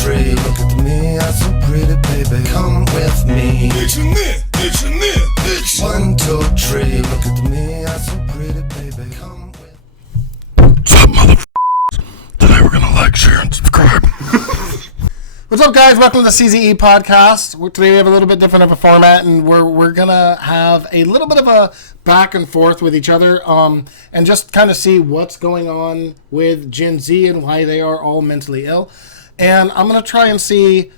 tree. Look at me, I'm so pretty, baby. Come with me. It's in there. 1, 2, 3. Look at me, I'm so pretty, baby. Come with me. What's up, motherfuckers? Today we're gonna like, share, and subscribe. What's up, guys? Welcome to the CZE podcast. Today we have a little bit different of a format, and we're gonna have a little bit of a back and forth with each other, and just kind of see what's going on with Gen Z and why they are all mentally ill. And I'm gonna try and see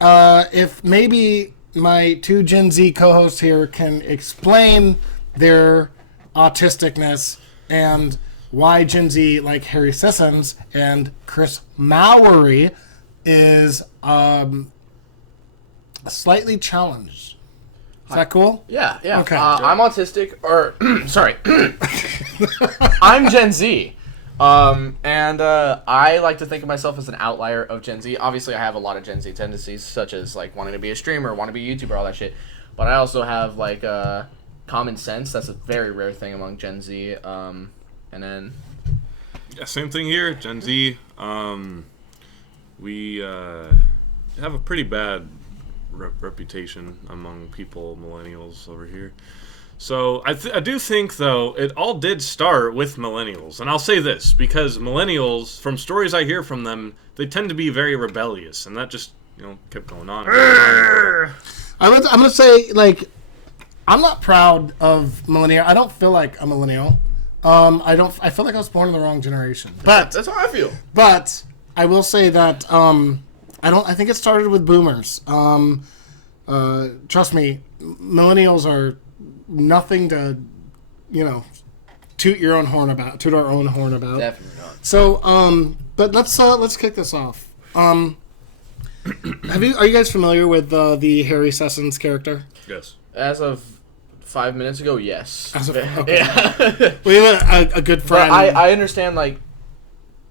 if maybe my two Gen Z co-hosts here can explain their autisticness and why Gen Z, like Harry Sissons and Chris Mowry, is slightly challenged. Is that cool? Yeah. Okay. I'm autistic, or sorry, I'm Gen Z, and I like to think of myself as an outlier of Gen Z. Obviously, I have a lot of Gen Z tendencies, such as like wanting to be a streamer, want to be a YouTuber, all that shit. But I also have like common sense. That's a very rare thing among Gen Z. And then yeah, same thing here, Gen Z. We have a pretty bad reputation among people, millennials over here. So I do think, though, it all did start with millennials. And I'll say this, because millennials, from stories I hear from them, they tend to be very rebellious. And that just, kept going on. I'm going to say, like, I'm not proud of millennial. I don't feel like a millennial. I feel like I was born in the wrong generation. But that's how I feel. But I will say that I think it started with boomers. Trust me, millennials are nothing to, toot our own horn about. Definitely not. So, but let's kick this off. Are you guys familiar with the Harry Sissons character? Yes. As of 5 minutes ago, yes. Okay. Yeah. We have a good friend. But I understand, like,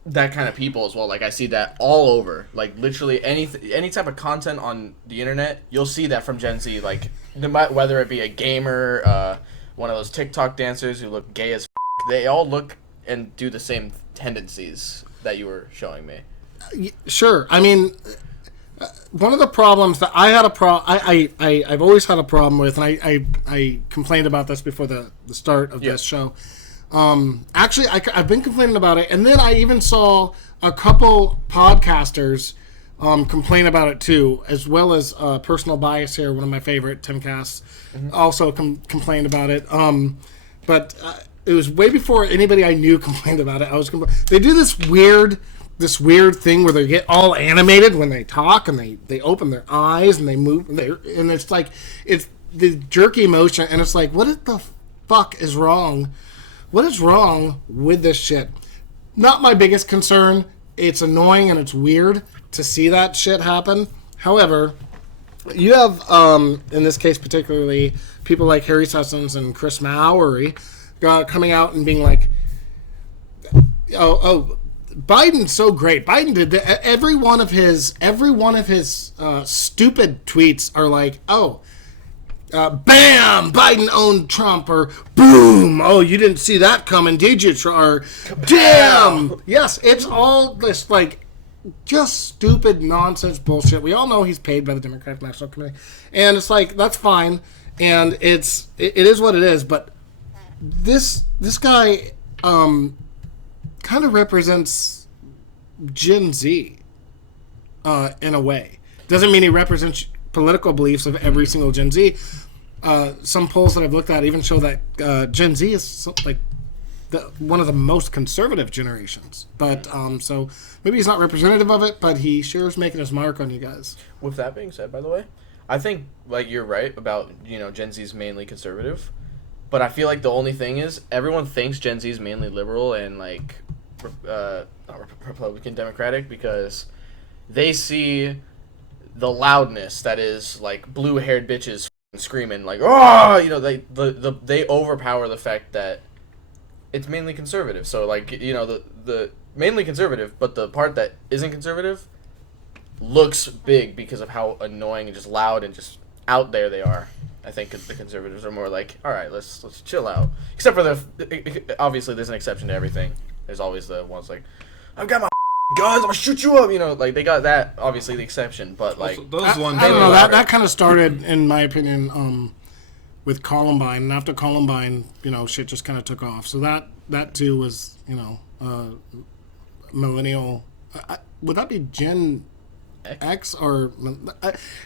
that kind of people as well. Like, I see that all over. Like, literally any type of content on the internet, you'll see that from Gen Z. Like, whether it be a gamer, one of those TikTok dancers who look gay as they all look and do the same tendencies that you were showing me. Sure. I mean, one of the problems that I had I've always had a problem with, and I complained about this before the start of this show. Actually, I've been complaining about it, and then I even saw a couple podcasters complain about it too, as well as Personal Bias here, one of my favorite, Tim Cass, also complained about it. But it was way before anybody I knew complained about it. They do this weird thing where they get all animated when they talk, and they open their eyes and they move, and it's like it's the jerky motion, and it's like, what the fuck is wrong? What is wrong with this shit? Not my biggest concern. It's annoying and it's weird to see that shit happen. However, you have, in this case particularly, people like Harry Sissons and Chris Mowry coming out and being like, oh, Biden's so great. Biden did that. Every one of his stupid tweets are like, bam! Biden owned Trump, or boom! Oh, you didn't see that coming, did you? Or damn! Yes, it's all this like just stupid nonsense bullshit. We all know he's paid by the Democratic National Committee, and it's like that's fine, and it is what it is. But this guy kind of represents Gen Z in a way. Doesn't mean he represents political beliefs of every single Gen Z. Some polls that I've looked at even show that Gen Z is like one of the most conservative generations. But so maybe he's not representative of it, but he sure is making his mark on you guys. With that being said, by the way, I think like you're right about Gen Z is mainly conservative, but I feel like the only thing is everyone thinks Gen Z is mainly liberal and like Republican Democratic because they see the loudness that is like blue-haired bitches screaming like they overpower the fact that it's mainly conservative. So like the mainly conservative, but the part that isn't conservative looks big because of how annoying and just loud and just out there they are. I think the conservatives are more like, all right, let's chill out. Except for obviously there's an exception to everything. There's always the ones like, I've got my guns, I'm gonna shoot you up. You know, like they got that obviously the exception, but like those ones. I don't know. louder. That kind of started, in my opinion, with Columbine, and after Columbine, shit just kind of took off. So that too was, millennial. Would that be Gen X or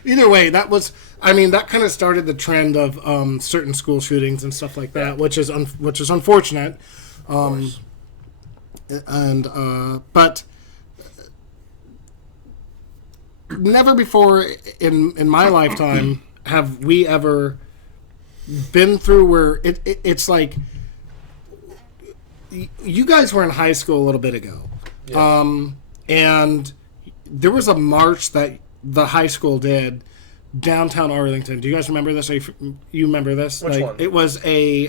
either way? That was. I mean, that kind of started the trend of certain school shootings and stuff like that, which is unfortunate. But never before in my lifetime have we ever been through where it's like you guys were in high school a little bit ago, and there was a march that the high school did downtown Arlington. Do you guys remember this? You remember this? Which one? It was a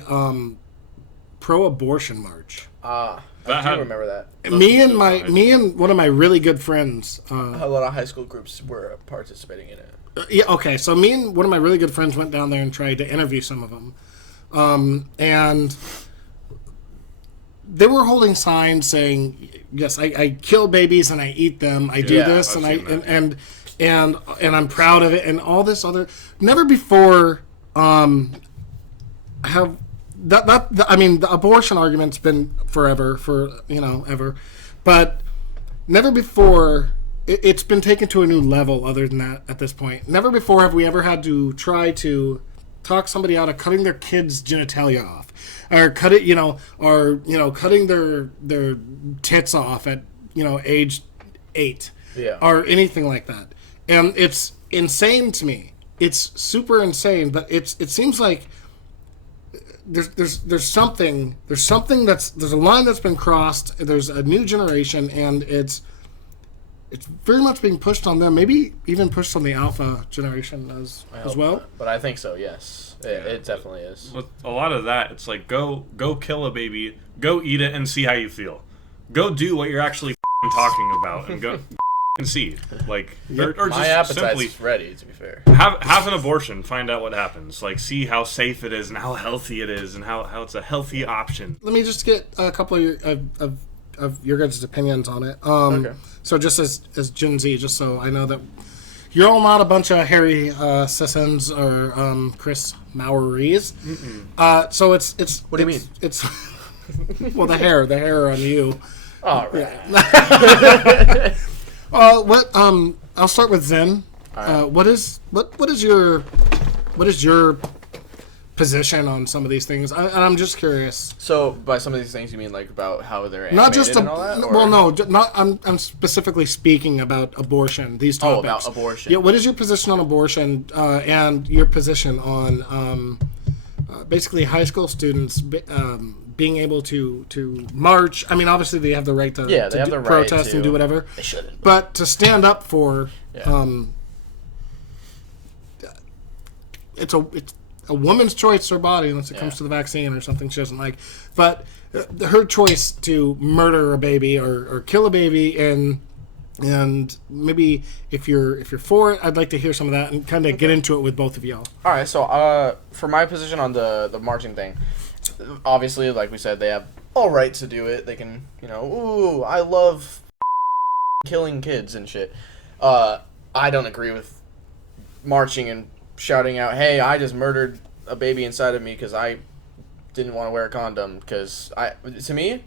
pro-abortion march. I do remember that. Me and one of my really good friends. A lot of high school groups were participating in it. Yeah. Okay. So me and one of my really good friends went down there and tried to interview some of them, and they were holding signs saying, "Yes, I kill babies and I eat them. I do this and I'm proud of it and all this other." Never before have. I mean, the abortion argument's been forever, ever, but never before it's been taken to a new level. Other than that, at this point, never before have we ever had to try to talk somebody out of cutting their kids' genitalia off, or cutting their tits off at age 8, or anything like that. And it's insane to me. It's super insane, but it seems like. There's something there's a line that's been crossed. There's a new generation, and it's very much being pushed on them. Maybe even pushed on the alpha generation as well. Not. But I think so. Yes, it definitely is. With a lot of that, it's like go kill a baby, go eat it, and see how you feel. Go do what you're actually talking about, and go and see. Like, or just my appetite's simply ready. To be fair, have an abortion, find out what happens. Like, see how safe it is and how healthy it is and how it's a healthy option. Let me just get a couple of your guys' opinions on it. Okay. So just as Gen Z, just so I know that you're all not a bunch of Harry Sissons or Chris Mowrys. So it's what do you mean? It's well, the hair on you. All right. I'll start with Zen. Right. What is your position on some of these things? And I'm just curious. So by some of these things, you mean like about how they're animated Not just and all that? Or? Well, no, not. I'm specifically speaking about abortion. These topics. Oh, about abortion. Yeah. What is your position on abortion and your position on basically high school students being able to march? I mean, obviously they have the right to they have the right protest to. and do whatever. They shouldn't. But to stand up for, it's a woman's choice, her body, unless it comes to the vaccine or something she doesn't like. But her choice to murder a baby or kill a baby, and maybe if you're for it, I'd like to hear some of that and kind of get into it with both of y'all. All right. So for my position on the marching thing, obviously, like we said, they have all right to do it. They can, ooh, I love killing kids and shit. I don't agree with marching and shouting out, "Hey, I just murdered a baby inside of me because I didn't want to wear a condom." Because to me,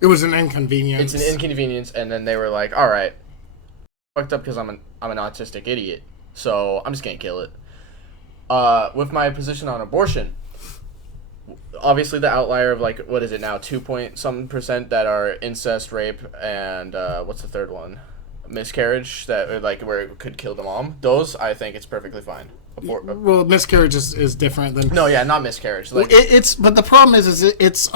it was an inconvenience. It's an inconvenience, and then they were like, "All right, fucked up because I'm an autistic idiot, so I'm just gonna kill it." With my position on abortion, obviously the outlier of like what is it now, 2.something% that are incest, rape, and what's the third one? Miscarriage, that like where it could kill the mom. Those I think it's perfectly fine. Well, miscarriage is different than not miscarriage. Like, but the problem is it's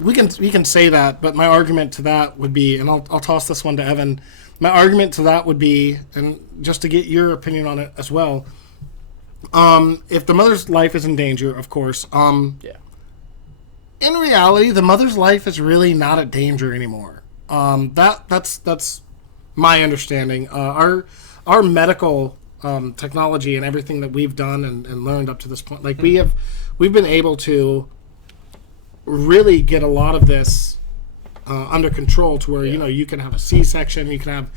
we can say that, but my argument to that would be, and I'll toss this one to Evan. My argument to that would be, and just to get your opinion on it as well. If the mother's life is in danger, of course. In reality, the mother's life is really not at danger anymore. That's my understanding. Our medical technology and everything that we've done and learned up to this point, like we've been able to really get a lot of this under control to where you can have a C-section, you can have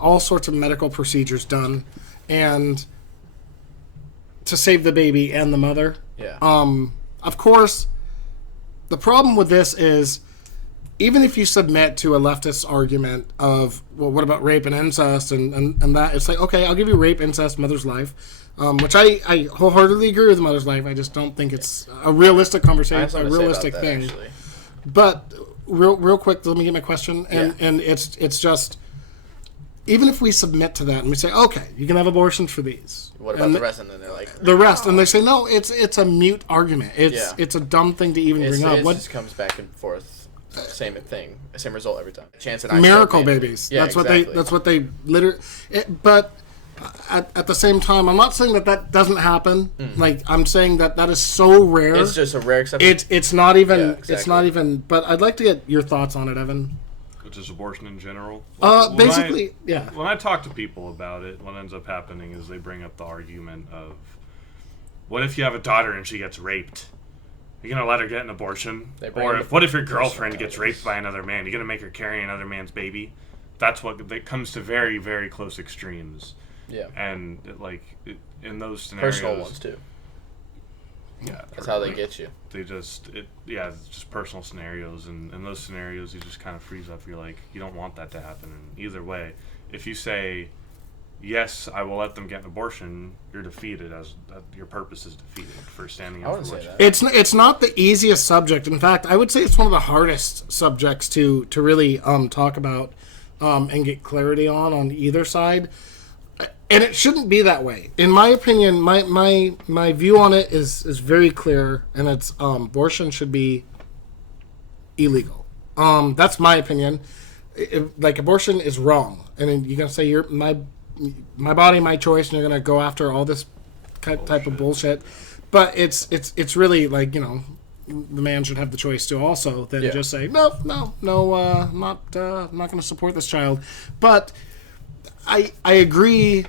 all sorts of medical procedures done, and to save the baby and the mother. Yeah. Of course, the problem with this is, even if you submit to a leftist argument of, well, what about rape and incest and that, it's like, okay, I'll give you rape, incest, mother's life, which I wholeheartedly agree with mother's life. I just don't think it's a realistic conversation, a realistic thing. Actually. But real quick, let me get my question. And it's just, even if we submit to that and we say, okay, you can have abortions for these. What about the rest? And then they're like, the rest, and they say, no, it's a mute argument. It's a dumb thing to even bring up. It just comes back and forth. Same thing, same result every time. Chance and I miracle babies. Yeah, that's what they literally. But at the same time, I'm not saying that doesn't happen. Like, I'm saying that is so rare. It's just a rare exception. It's not even. Yeah, exactly. It's not even. But I'd like to get your thoughts on it, Evan. Just abortion in general. Basically, yeah. When I talk to people about it, what ends up happening is they bring up the argument of, what if you have a daughter and she gets raped? You're going to let her get an abortion? Or what if your girlfriend gets raped by another man? You're going to make her carry another man's baby? That's what that comes to very, very close extremes. Yeah. And, in those scenarios... Personal ones, too. Yeah. That's how they get you. They it's just personal scenarios. And in those scenarios, you just kind of freeze up. You're like, you don't want that to happen. And either way, if you say, yes, I will let them get an abortion, you're defeated. Your purpose is defeated for standing up for what you... It's not the easiest subject. In fact, I would say it's one of the hardest subjects to really talk about and get clarity on either side. And it shouldn't be that way. In my opinion, my view on it is very clear, and it's abortion should be illegal. That's my opinion. Abortion is wrong, and you're gonna say you're my body, my choice, and you're gonna go after all this type of bullshit. But it's really the man should have the choice to also then just say no, I'm not gonna support this child. But I agree.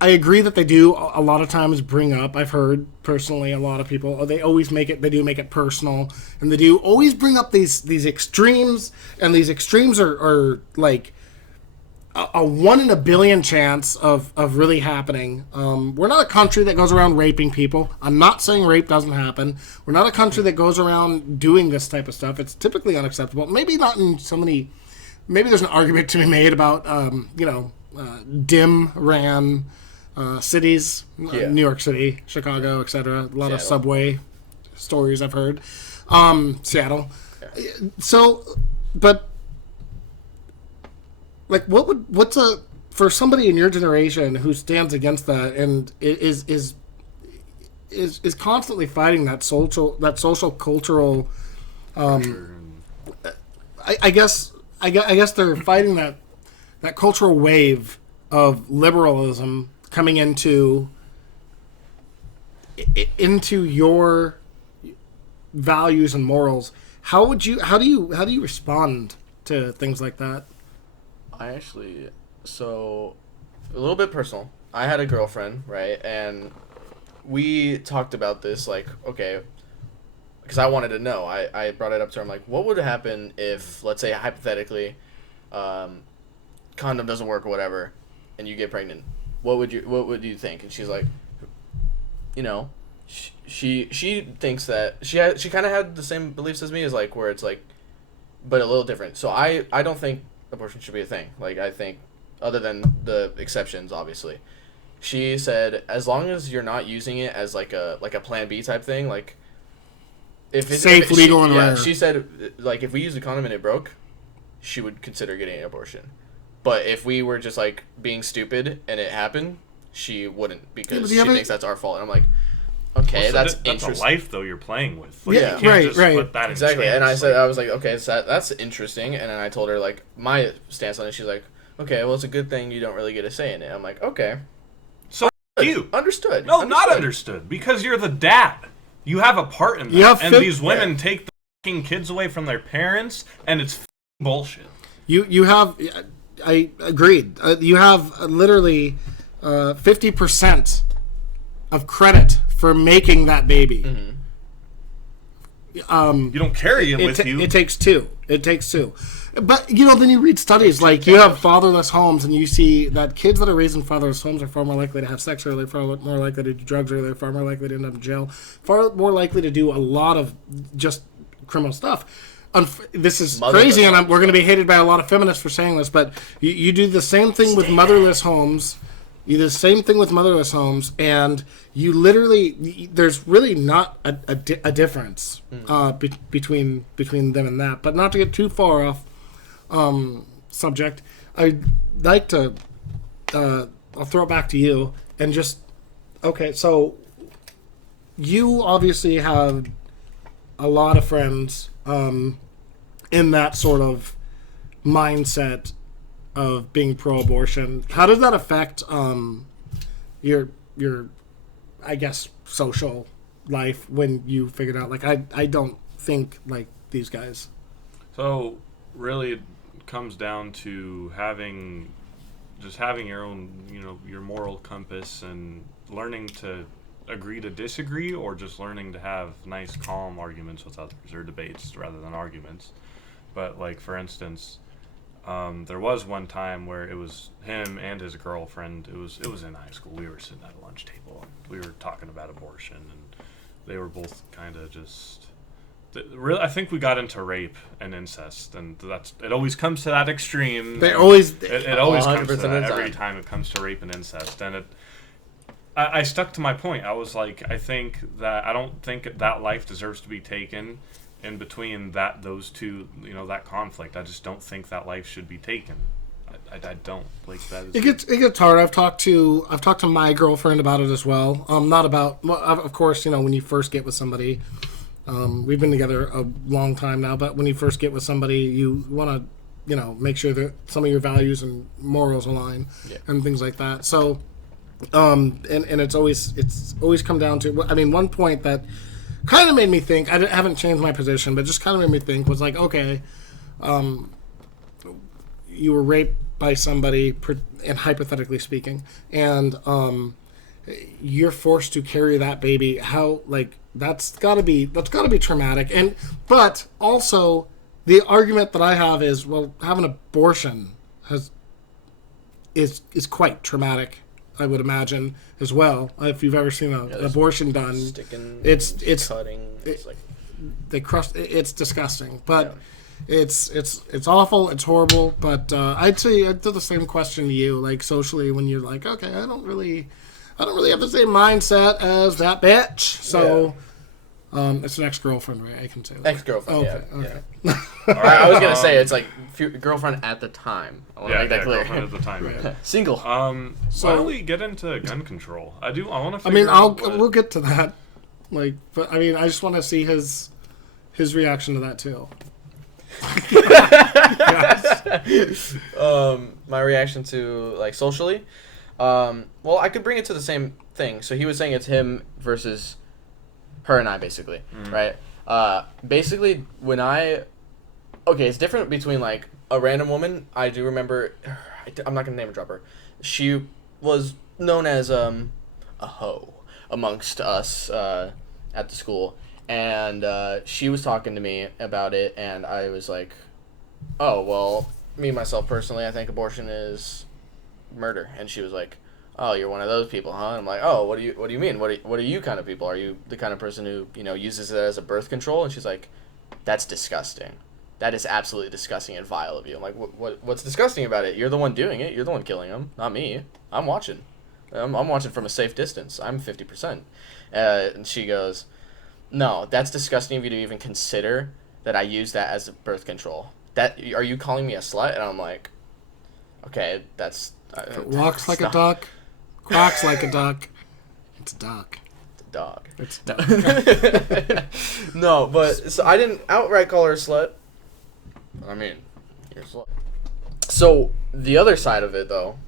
I agree that they do a lot of times bring up. I've heard personally a lot of people. They always make it personal, and they do always bring up these extremes, and these extremes are like a 1 in a billion chance of really happening. We're not a country that goes around raping people. I'm not saying rape doesn't happen. We're not a country that goes around doing this type of stuff. It's typically unacceptable. Maybe not in so many. Maybe there's an argument to be made about dim ran cities, New York City, Chicago, etc. A lot of subway stories I've heard. Seattle. Yeah. So, but for somebody in your generation who stands against that and is constantly fighting that social cultural, I guess they're fighting that cultural wave of liberalism coming into your values and morals. How do you respond to things like that? So a little bit personal. I had a girlfriend, right? And we talked about this, okay, because I wanted to know. I brought it up to her. I'm like, what would happen if, let's say, hypothetically, condom doesn't work or whatever, and you get pregnant? What would you think? And she's like, she thinks that she kind of had the same beliefs as me, as where it's but a little different. So I don't think abortion should be a thing. I think, other than the exceptions, obviously. She said, as long as you're not using it as a plan B type thing, if it's safe, legal, and rare. She said, if we used a condom and it broke, she would consider getting an abortion. But if we were just being stupid and it happened, she wouldn't, because she thinks that's our fault. And I'm like, okay, that's interesting. That's a life though you're playing with. You can't just put that in exactly. chance. And I was like, okay, so that's interesting. And then I told her my stance on it. She's like, okay, well, it's a good thing you don't really get a say in it. I'm like, okay. So you understood? No, not understood, because you're the dad. You have a part in that, and these women take the fucking kids away from their parents, and it's bullshit. You have, I agreed. You have literally 50% of credit for making that baby. Mm-hmm. You don't carry it with you. It takes two. But, then you read studies, like, you have fatherless homes, and you see that kids that are raised in fatherless homes are far more likely to have sex early, far more likely to do drugs early, far more likely to end up in jail, far more likely to do a lot of just criminal stuff. This is crazy, and we're going to be hated by a lot of feminists for saying this, but you do the same thing with motherless homes. You do the same thing with motherless homes, and you literally, there's really not a difference between them and that. But not to get too far off subject, I'd like to, I'll throw it back to you, and just, okay, so you obviously have a lot of friends in that sort of mindset of being pro-abortion. How does that affect your I guess social life when you figured out, like, I don't think like these guys? So really it comes down to having your own, your moral compass, and learning to agree to disagree, or just learning to have nice calm arguments with others, or debates rather than arguments. But, like, for instance, there was one time where it was him and his girlfriend. It was in high school. We were sitting at a lunch table, and we were talking about abortion, and they were both kind of just. Really, I think we got into rape and incest, and it always comes to that extreme. It always comes to that every time it comes to rape and incest, and I stuck to my point. I was like, I don't think that life deserves to be taken in between those two, that conflict. I just don't think that life should be taken. I don't like that. It gets hard. I've talked to my girlfriend about it as well. Not about, well, of course, when you first get with somebody, we've been together a long time now, but when you first get with somebody, you want to, make sure that some of your values and morals align, and things like that. So, and it's always come down to, I mean, one point that kind of made me think, I haven't changed my position, but just kind of made me think, was like, okay, you were raped by somebody, and hypothetically speaking, and you're forced to carry that baby. How, like, that's gotta be traumatic. But also the argument that I have is, well, having an abortion is quite traumatic, I would imagine, as well. If you've ever seen an abortion done, it's cutting. It's like they crush. It's disgusting, but it's awful. It's horrible. But I'd say I'd do the same question to you, like, socially, when you're like, okay, I don't really have the same mindset as that bitch. So it's an ex-girlfriend, right? I can say that. Ex-girlfriend. Okay. I was gonna say it's like girlfriend at the time. I want to make that clear. Girlfriend at the time. Yeah. Single. Why don't we get into gun control? I want to. We'll get to that. Like, but I mean, I just want to see his reaction to that too. My reaction to, like, socially. Well, I could bring it to the same thing. So he was saying it's him versus her and I, basically, right? Basically, it's different between, like, a random woman. I do remember, I'm not gonna name drop her. She was known as a hoe amongst us at the school, and she was talking to me about it, and I was like, oh, well, me myself personally, I think abortion is murder. And she was like, oh, you're one of those people, huh? And I'm like, oh, what do you mean? What are you kind of people? Are you the kind of person who, uses it as a birth control? And she's like, that's disgusting. That is absolutely disgusting and vile of you. I'm like, what's disgusting about it? You're the one doing it. You're the one killing him, not me. I'm watching. I'm watching from a safe distance. I'm 50%. And she goes, no, that's disgusting of you to even consider that I use that as a birth control. Are you calling me a slut? And I'm like, okay, that's... If it walks like a duck, quacks like a duck, it's a duck. It's a dog. It's a duck. No, but so I didn't outright call her a slut. I mean, you're a slut. So the other side of it, though,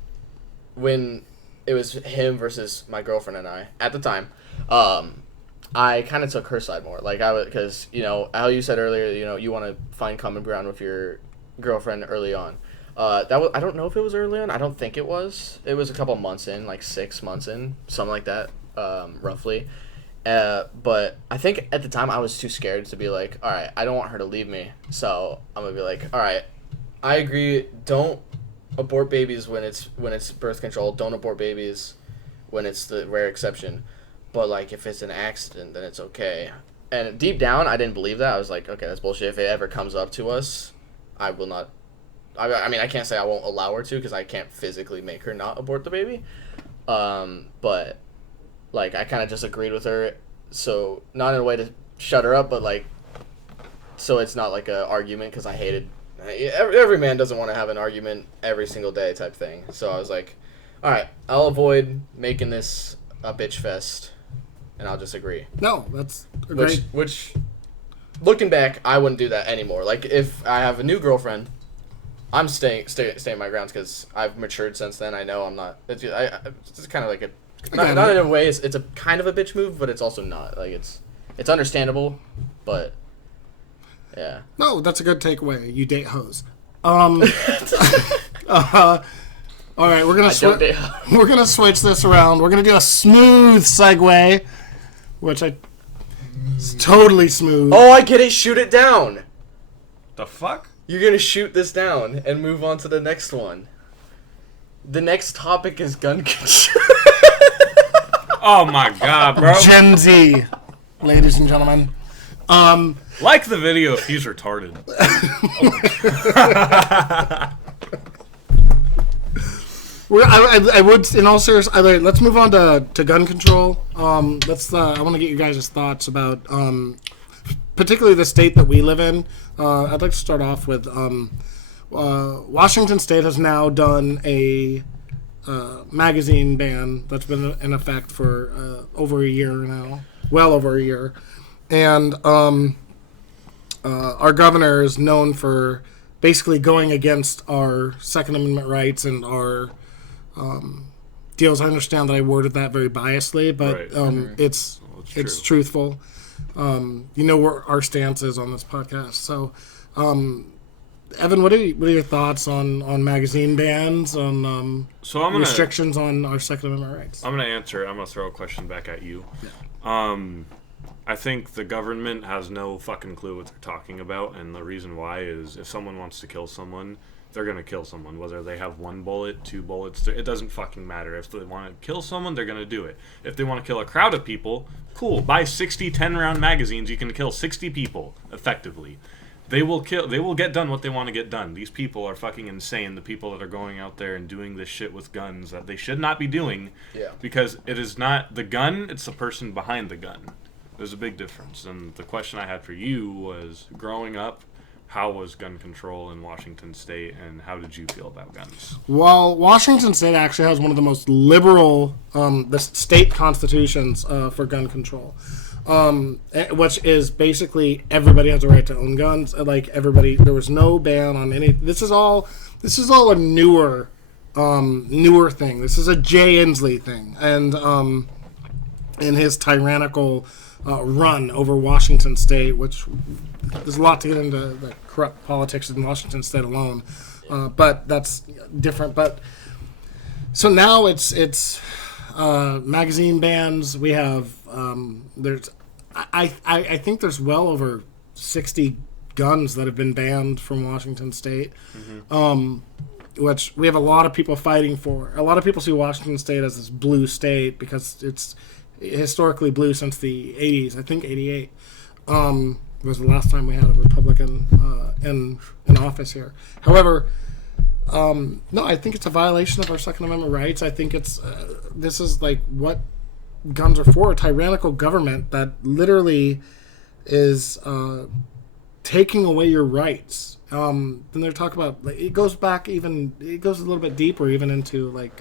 when it was him versus my girlfriend and I, at the time, I kind of took her side more. Like, because, how you said earlier, you want to find common ground with your girlfriend early on. I don't know if it was early on. I don't think it was. It was a couple months in, like 6 months in, something like that, roughly. But I think at the time I was too scared to be like, all right, I don't want her to leave me, so I'm gonna be like, all right, I agree. Don't abort babies when it's birth control. Don't abort babies when it's the rare exception. But like if it's an accident, then it's okay. And deep down, I didn't believe that. I was like, okay, that's bullshit. If it ever comes up to us, I will not. I mean, I can't say I won't allow her to because I can't physically make her not abort the baby. But like I kind of just agreed with her, so not in a way to shut her up, but like so it's not like a argument because I hated. Every man doesn't want to have an argument every single day type thing. So I was like, all right, I'll avoid making this a bitch fest, and I'll just agree. No, that's great. Which, looking back, I wouldn't do that anymore. Like if I have a new girlfriend, I'm staying my grounds because I've matured since then. I know I'm not. It's kind of like a not in a way. It's a kind of a bitch move, but it's also not. Like it's understandable, but. Yeah. No, that's a good takeaway. You date hoes. All right, we're gonna switch this around. We're gonna do a smooth segue, which it's totally smooth. Oh, I get it. Shoot it down. The fuck? You're gonna shoot this down and move on to the next one. The next topic is gun control. Oh my god, bro. Gen Z, ladies and gentlemen. Like the video if he's retarded. I would, in all seriousness, let's move on to gun control. I want to get your guys' thoughts about, particularly the state that we live in. I'd like to start off with, Washington State has now done a magazine ban that's been in effect for over a year now, well over a year. And our governor is known for basically going against our Second Amendment rights and our deals. I understand that I worded that very biasly, but right. It's truthful. You know where our stance is on this podcast. So, Evan, what are your thoughts on magazine bans, on restrictions on our Second Amendment rights? I'm going to answer. I'm going to throw a question back at you. Yeah. I think the government has no fucking clue what they're talking about, and the reason why is if someone wants to kill someone, they're going to kill someone. Whether they have 1 bullet, 2 bullets, it doesn't fucking matter. If they want to kill someone, they're going to do it. If they want to kill a crowd of people, cool. Buy 60 10-round magazines. You can kill 60 people effectively. They will get done what they want to get done. These people are fucking insane. The people that are going out there and doing this shit with guns that they should not be doing. Yeah. Because it is not the gun, it's the person behind the gun. There's a big difference. And the question I had for you was, growing up, how was gun control in Washington State, and how did you feel about guns? Well, Washington State actually has one of the most liberal the state constitutions for gun control, which is basically everybody has a right to own guns. Like everybody, there was no ban on any. This is all a newer thing. This is a Jay Inslee thing, and in his tyrannical run over Washington State, which there's a lot to get into the corrupt politics in Washington State alone, but that's different. But so now it's magazine bans. We have I think there's well over 60 guns that have been banned from Washington State, which we have a lot of people fighting for. A lot of people see Washington State as this blue state because it's historically blue since the 80s. I think 88 was the last time we had a Republican in office here. However, no, I think it's a violation of our Second Amendment rights. I think it's this is like what guns are for, a tyrannical government that literally is taking away your rights. Then they talk about, like, it goes a little bit deeper, even into like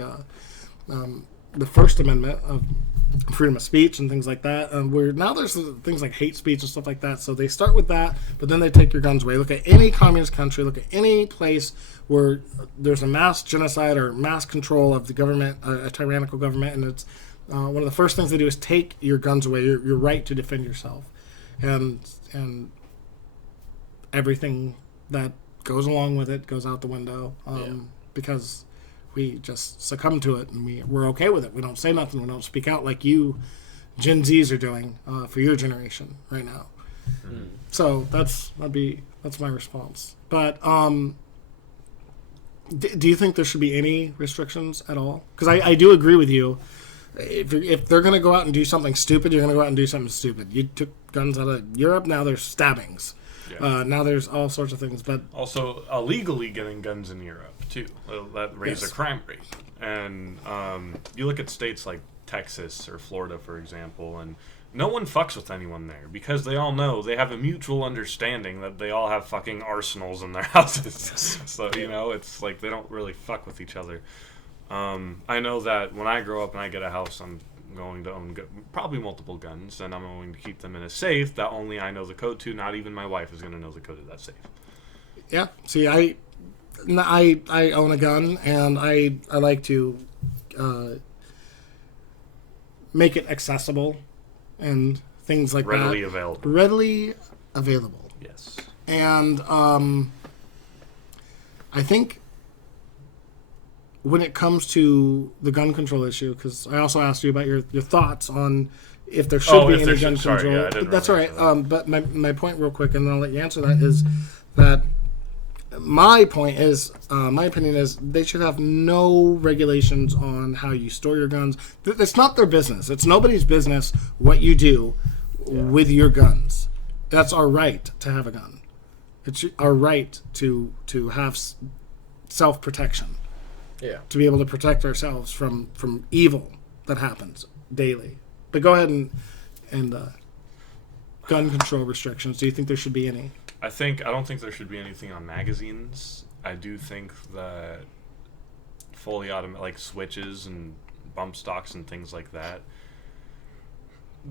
the First Amendment of freedom of speech and things like that. Where now there's things like hate speech and stuff like that. So they start with that, but then they take your guns away. Look at any communist country. Look at any place where there's a mass genocide or mass control of the government, a tyrannical government, and it's one of the first things they do is take your guns away, your right to defend yourself, and everything that goes along with it goes out the window because we just succumb to it, and we're okay with it. We don't say nothing. We don't speak out like you Gen Zs are doing for your generation right now. So that's my response. But do you think there should be any restrictions at all? Because I do agree with you. If they're going to go out and do something stupid, you're going to go out and do something stupid. You took guns out of Europe, now there's stabbings. Yeah. Now there's all sorts of things. But also, illegally getting guns in Europe, too. That raises Yes. the crime rate. And you look at states like Texas or Florida, for example, and no one fucks with anyone there because they all know they have a mutual understanding that they all have fucking arsenals in their houses. So, it's like they don't really fuck with each other. I know that when I grow up and I get a house, I'm going to own probably multiple guns, and I'm going to keep them in a safe that only I know the code to. Not even my wife is going to know the code of that safe. yeah, see, I own a gun, and I like to make it accessible and things like Readily that. available. Readily available. Yes. And I think when it comes to the gun control issue, because I also asked you about your thoughts on if there should be any gun control. Sorry, yeah, I didn't That's all really right. answer that. But my point real quick, and then I'll let you answer that, is that my point is, my opinion is they should have no regulations on how you store your guns. It's not their business. It's nobody's business what you do with your guns. That's our right to have a gun. It's our right to have self-protection. Yeah. To be able to protect ourselves from evil that happens daily. But go ahead and gun control restrictions. Do you think there should be any? I don't think there should be anything on magazines. I do think that fully automatic, like switches and bump stocks and things like that,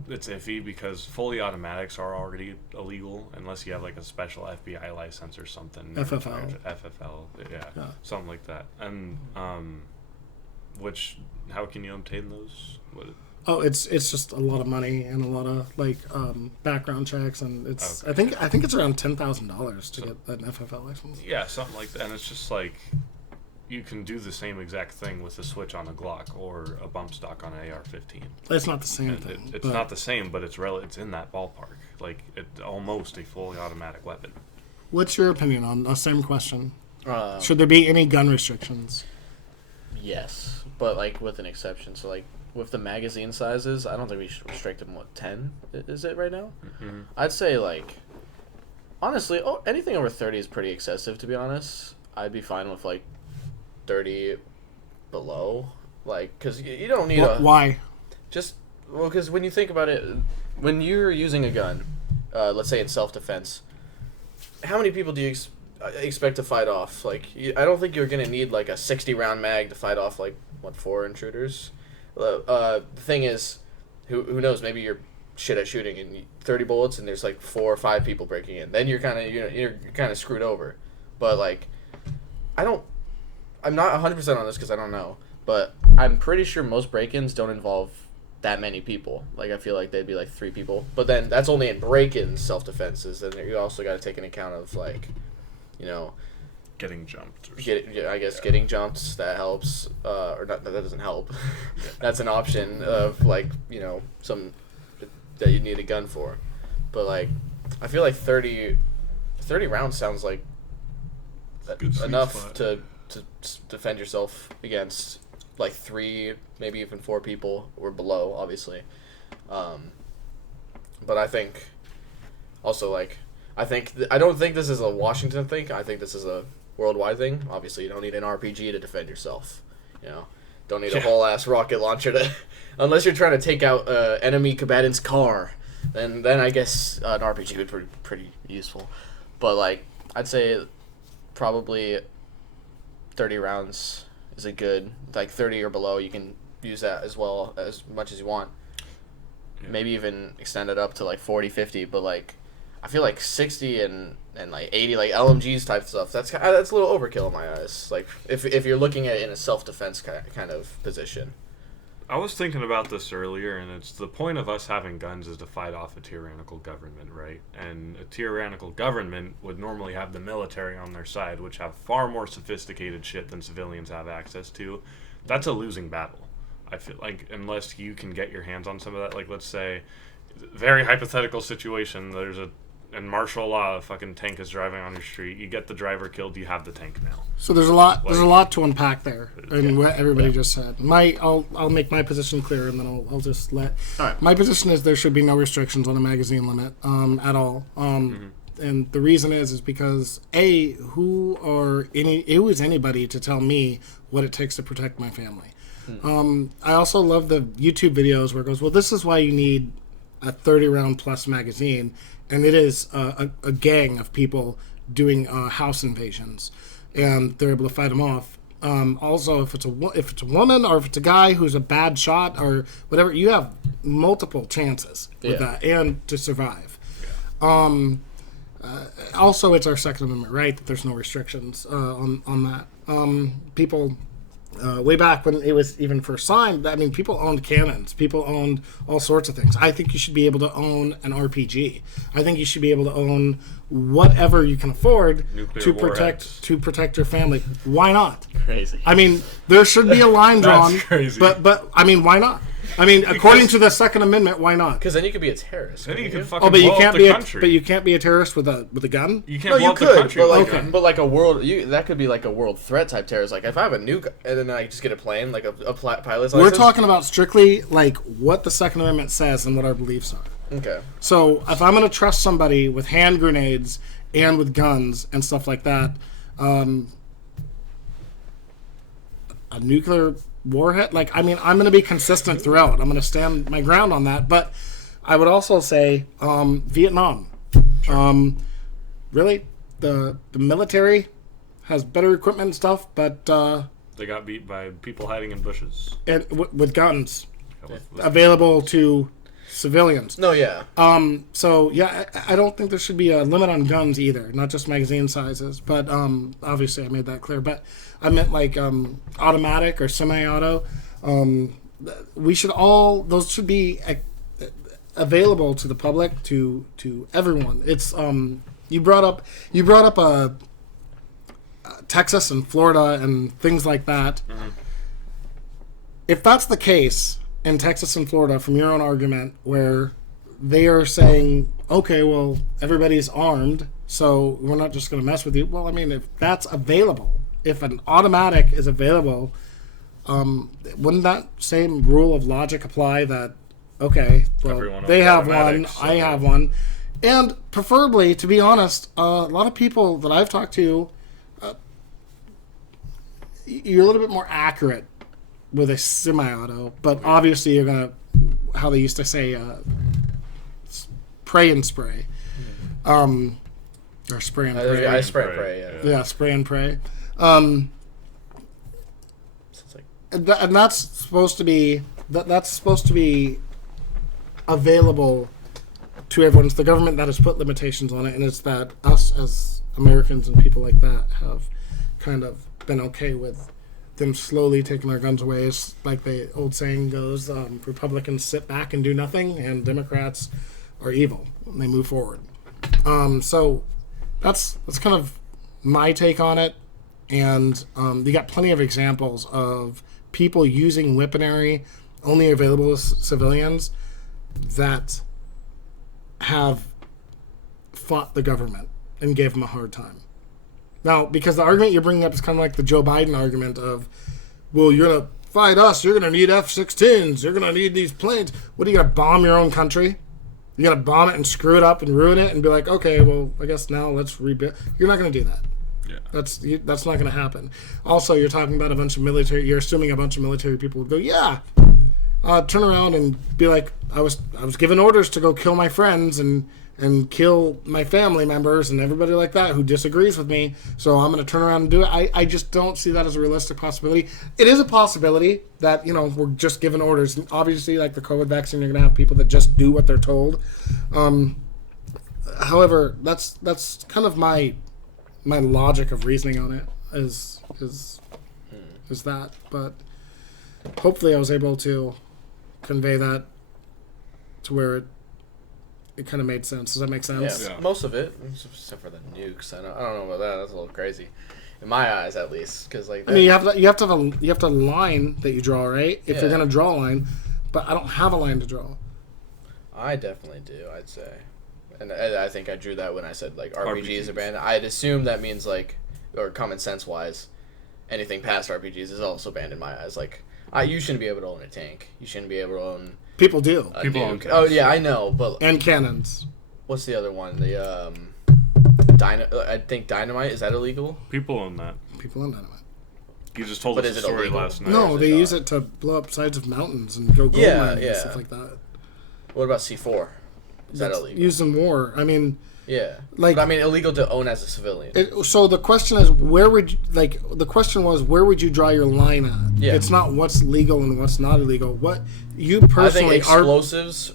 it's iffy because fully automatics are already illegal unless you have like a special FBI license or something. FFL. Yeah, something like that. And how can you obtain those? Oh, it's just a lot of money and a lot of background checks, and it's okay. I think it's around $10,000 to get an FFL license. Yeah, something like that. And it's just like you can do the same exact thing with a switch on a Glock or a bump stock on an AR-15. It's not the same thing. It's not the same, but it's in that ballpark. Like it's almost a fully automatic weapon. What's your opinion on the same question? Should there be any gun restrictions? Yes, but with an exception. So with the magazine sizes, I don't think we should restrict them. 10 is it right now? Mm-hmm. I'd say honestly, anything over 30 is pretty excessive. To be honest, I'd be fine with 30 below, because you don't need why? Because when you think about it, when you're using a gun, let's say in self-defense, how many people do you expect to fight off? I don't think you're gonna need a 60-round mag to fight off 4 intruders. The thing is, who knows? Maybe you're shit at shooting and 30 bullets, and there's 4 or 5 people breaking in. Then you're kind of screwed over. But I'm not 100% on this because I don't know, but I'm pretty sure most break-ins don't involve that many people. I feel like they'd be 3 people. But then that's only in break-ins self-defenses, and you also got to take into account of getting jumped. Getting jumped, that helps. Or not, that doesn't help. That's an option of some that you need a gun for. But I feel 30 rounds sounds like enough to defend yourself against 3, maybe even 4 people or below, obviously. But I think also I don't think this is a Washington thing. I think this is a worldwide thing. Obviously, you don't need an RPG to defend yourself. Don't need a whole ass rocket launcher to, unless you're trying to take out enemy combatant's car. Then I guess an RPG would be pretty useful. But I'd say probably 30 rounds is a good 30 or below. You can use that as much as you want. Yeah. Maybe even extend it up to 40, 50. But I feel 60 and 80 LMGs type stuff. That's a little overkill in my eyes. If you're looking at it in a self-defense kind of position. I was thinking about this earlier, and it's the point of us having guns is to fight off a tyrannical government, right? And a tyrannical government would normally have the military on their side, which have far more sophisticated shit than civilians have access to. That's a losing battle. I feel like unless you can get your hands on some of that, like let's say, very hypothetical situation, in martial law, a fucking tank is driving on your street. You get the driver killed, you have the tank now. So there's a lot. There's a lot to unpack there, and what everybody just said. I'll make my position clear, and then I'll just let. All right. My position is there should be no restrictions on a magazine limit at all. And the reason is because who is anybody to tell me what it takes to protect my family? I also love the YouTube videos where it goes, well, this is why you need a 30-round plus magazine. And it is a gang of people doing house invasions, and they're able to fight them off. Also, if it's a woman or if it's a guy who's a bad shot or whatever, you have multiple chances with that and to survive. Also, it's our Second Amendment right that there's no restrictions on that. People. Way back when it was even first signed, I mean, people owned cannons. People owned all sorts of things. I think you should be able to own an RPG. I think you should be able to own whatever you can afford to protect your family. Why not? Crazy. I mean, there should be a line drawn. That's crazy. But I mean, why not? I mean, according to the Second Amendment, why not? Because then you could be a terrorist. Then you can you? fucking But you blow up can't the be country. you can't be a terrorist with a gun. You No, can't blow you up the could, country. but like, Okay. but like a world, that could be like a world threat type terrorist. Like if I have a nuke and then I just get a plane, like a pilot's license. We're talking about strictly like what the Second Amendment says and what our beliefs are. Okay. So if I'm going to trust somebody with hand grenades and with guns and stuff like that, a nuclear warhead, like, I mean, I'm going to be consistent throughout. I'm going to stand my ground on that. But I would also say Vietnam. Really, the military has better equipment and stuff, but They got beat by people hiding in bushes. and with guns With available to civilians. No, yeah. So yeah, I don't think there should be a limit on guns either, not just magazine sizes. But obviously, I made that clear. But I meant like automatic or semi-auto. Those should be available to the public, to everyone. It's you brought up Texas and Florida and things like that. Mm-hmm. If that's the case in Texas and Florida, from your own argument, where they are saying, okay, well, everybody's armed, so we're not just going to mess with you. Well, I mean, if that's available, if an automatic is available, wouldn't that same rule of logic apply that, okay, well, Everyone they owns have one, automatics, so- I have one. And preferably, to be honest, a lot of people that I've talked to, you're a little bit more accurate with a semi-auto, but obviously you're gonna, how they used to say, pray and spray, or spray and pray. I spray and pray. Yeah. Yeah, spray and pray. Sounds like And that's supposed to be that's supposed to be available to everyone. It's the government that has put limitations on it, and it's that us as Americans and people like that have kind of been okay with them slowly taking our guns away. It's like the old saying goes, Republicans sit back and do nothing, and Democrats are evil when they move forward. So that's kind of my take on it. And you got plenty of examples of people using weaponry only available to civilians that have fought the government and gave them a hard time. Now, because the argument you're bringing up is kind of like the Joe Biden argument of, well, you're going to fight us, you're going to need F-16s, you're going to need these planes. What, are you going to bomb your own country? You're going to bomb it and screw it up and ruin it and be like, okay, well, I guess now let's rebuild. You're not going to do that. Yeah. That's not going to happen. Also, you're talking about a bunch of military. You're assuming a bunch of military people would go, yeah, turn around and be like, I was given orders to go kill my friends and kill my family members and everybody like that who disagrees with me. So I'm going to turn around and do it. I just don't see that as a realistic possibility. It is a possibility that we're just given orders. And obviously, like the COVID vaccine, you're going to have people that just do what they're told. However, that's kind of my logic of reasoning on it is that, but hopefully I was able to convey that to where it kind of made sense. Does that make sense? Yeah, Yeah. most of it, except for the nukes. I don't know about that. That's a little crazy. in my eyes at least, because like I mean, you have to have a line that you draw, right? If you're gonna draw a line, but I don't have a line to draw. I definitely do. I'd say, and I think I drew that when I said like RPGs are banned. I'd assume that means like, or common sense wise, anything past RPGs is also banned in my eyes. Like, you shouldn't be able to own a tank. You shouldn't be able to own. People do. People own nuke. tanks. Oh yeah, I know, but And cannons. what's the other one? The I think dynamite, is that illegal? People own that. People own dynamite. You just told But us is a it story illegal? last night. No, is they it use not? it to blow up sides of mountains and go gold Yeah, mining yeah. and stuff like that. What about C4? Is that illegal? Used in war. I mean, Yeah, like- but I mean illegal to own as a civilian. so the question is, where would you, like? The question was, where would you draw your line at? Yeah. It's not what's legal and what's not illegal. What you I think personally are. explosives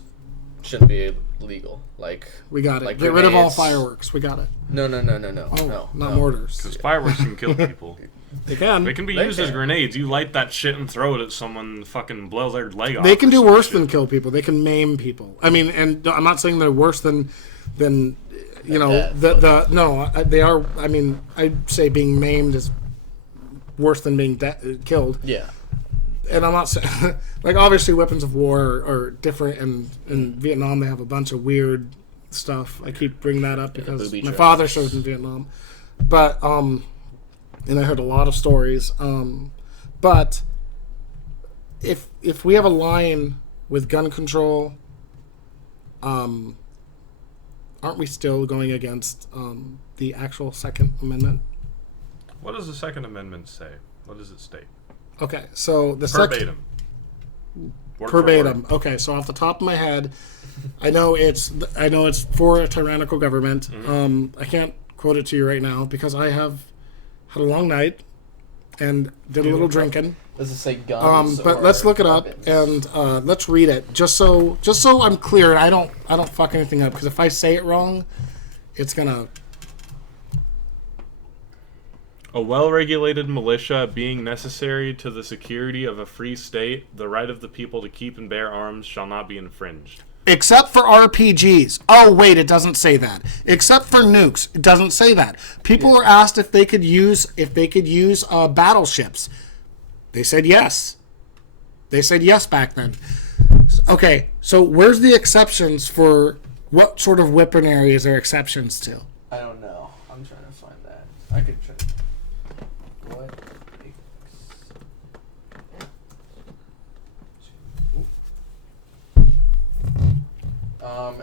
shouldn't be legal. Like We got it. like Get rid of all grenades. fireworks. We got it. No, Oh, no. not mortars. Because fireworks can kill people. They can. They can be They used as can. grenades. You light that shit and throw it at someone, fucking blow their leg off. They can or do some worse shit. than kill people. They can maim people. I mean, and I'm not saying they're worse than you know death, they are. I mean, I'd say being maimed is worse than being killed. Yeah. And I'm not saying like obviously weapons of war are different. And in Vietnam they have a bunch of weird stuff. I keep bringing that up because booby my traps. father served in Vietnam, but and I heard a lot of stories. But if we have a line with gun control, aren't we still going against the actual Second Amendment? What does the Second Amendment say? What does it state? Okay, so the Verbatim. Word for verbatim. word. Okay, so off the top of my head, I know it's for a tyrannical government. I can't quote it to you right now because I have had a long night and did a little drinking. Does it say guns? But or let's look it up weapons? and let's read it just so I'm clear and I don't fuck anything up because if I say it wrong, it's gonna. A well-regulated militia being necessary to the security of a free state, the right of the people to keep and bear arms shall not be infringed. Except for RPGs. Oh wait, it doesn't say that. Except for nukes, it doesn't say that. People were asked if they could use battleships. They said yes. They said yes back then. Okay, so where's the exceptions for what sort of weaponry is there exceptions to? I don't know. I'm trying to find that. I could try. What?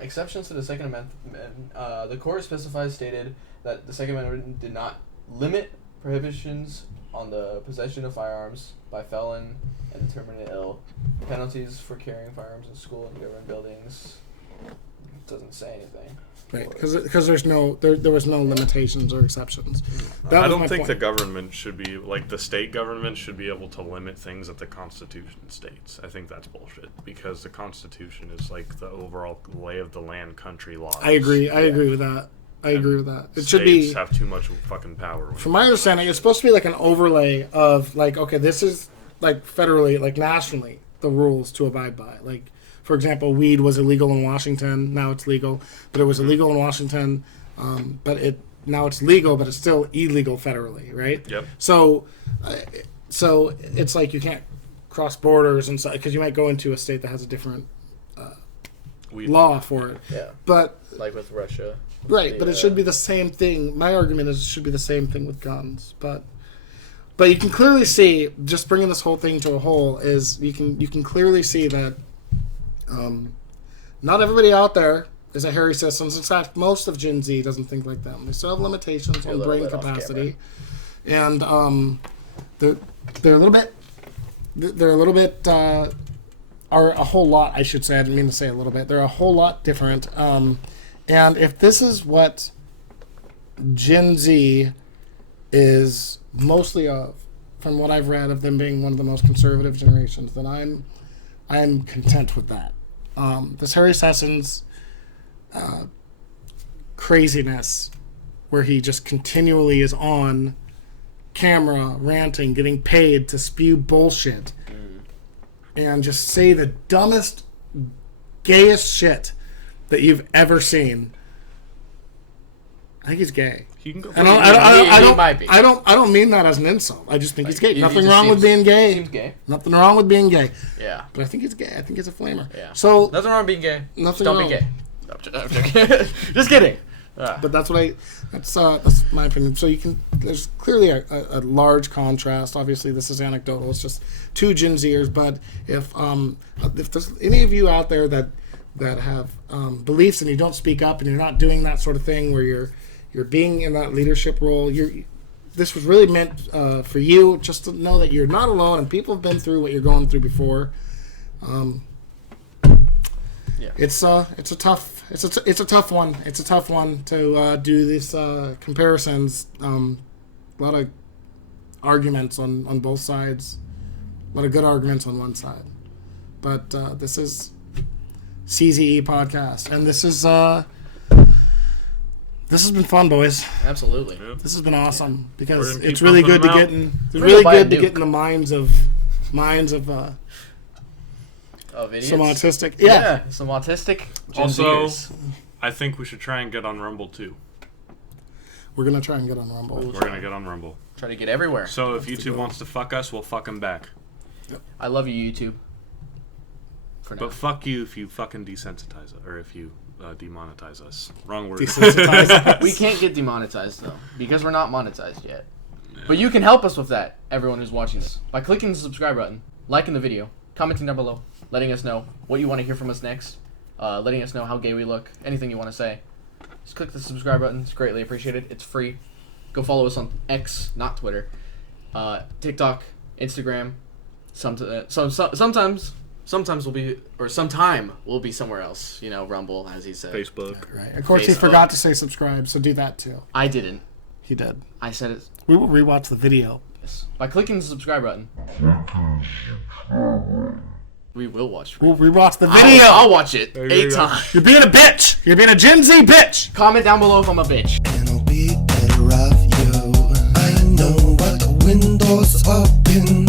Exceptions to the Second Amendment. The court stated that the Second Amendment did not limit prohibitions on the possession of firearms by felon and the terminally ill. Penalties for carrying firearms in school and government buildings. It doesn't say anything. Right, because there was no limitations or exceptions. That I was don't my think point. the government should be, like, the state government should be able to limit things that the Constitution states. I think that's bullshit, because the Constitution is, like, the overall lay of the land country laws. I agree. I agree with that. I agree with that. It should be. States have too much fucking power. From my understanding, it's supposed to be like an overlay of like, okay, this is like federally, like nationally, the rules to abide by. Like, for example, weed was illegal in Washington. Now it's legal, but it was illegal in Washington. But now it's legal, but it's still illegal federally, right? Yep. So it's like you can't cross borders and stuff because you might go into a state that has a different law for it. Yeah. But Like with Russia. right, but it should be the same thing. My argument is it should be the same thing with guns, but you can clearly see, just bringing this whole thing to a whole, is you can clearly see that not everybody out there is a Harry Systems. In fact, most of Gen Z doesn't think like them. They still have limitations on brain capacity, and they're a little bit are a whole lot. I should say. I didn't mean to say a little bit. They're a whole lot different. And if this is what Gen Z is mostly of, from what I've read of them being one of the most conservative generations, then I'm content with that. This Harry Sessons craziness, where he just continually is on camera ranting, getting paid to spew bullshit, and just say the dumbest, gayest shit that you've ever seen. I think he's gay. He can go. I don't, He might be. I don't mean that as an insult. I just think he's gay. He Nothing just wrong with being gay. Seems gay. Nothing wrong with being gay. Yeah. But I think he's gay. I think he's a flamer. Yeah. So Nothing wrong with being gay. Nothing Don't wrong. be gay. No, I'm joking. Just kidding. But that's my opinion. So you can. There's clearly a large contrast. Obviously, this is anecdotal. It's just two Gen Zers. But if there's any of you out there that have beliefs and you don't speak up and you're not doing that sort of thing where you're being in that leadership role, this was really meant for you, just to know that you're not alone and people have been through what you're going through before. Yeah. It's a tough one. It's a tough one to do these comparisons. A lot of arguments on both sides. A lot of good arguments on one side. But this is CZE podcast, and this has been fun, boys. Absolutely. This has been awesome because We're gonna it's keep really pumping good to them get out. in. It's We're really gonna buy a good to nuke. get in the minds of Of idiots. some autistic. Yeah. Some autistic. Gen Also, Zers. I think we should try and get on Rumble too. We're gonna try and get on Rumble. We're gonna get on Rumble. Try to get everywhere. So if YouTube wants to fuck us, we'll fuck him back. I love you, YouTube. For now. But fuck you if you fucking desensitize it, or if you demonetize us. Wrong word. Desensitize. We can't get demonetized though because we're not monetized yet. But you can help us with that, everyone who's watching this, by clicking the subscribe button, liking the video, commenting down below, letting us know what you want to hear from us next, letting us know how gay we look, anything you want to say. Just click the subscribe button. It's greatly appreciated. It's free. Go follow us on X, not Twitter, TikTok, Instagram. Sometimes we'll be, or sometime we'll be somewhere else. You know, Rumble, as he said. Facebook. Right. Of course, he Facebook. forgot to say subscribe, so do that too. I didn't. He did. I said it. We will rewatch the video. Yes. By clicking the subscribe button. We will watch. We'll rewatch the video. I'll watch it you 8 go. times. You're being a bitch. You're being a Gen Z bitch. Comment down below if I'm a bitch. And I'll be better off you. I know what the window's open.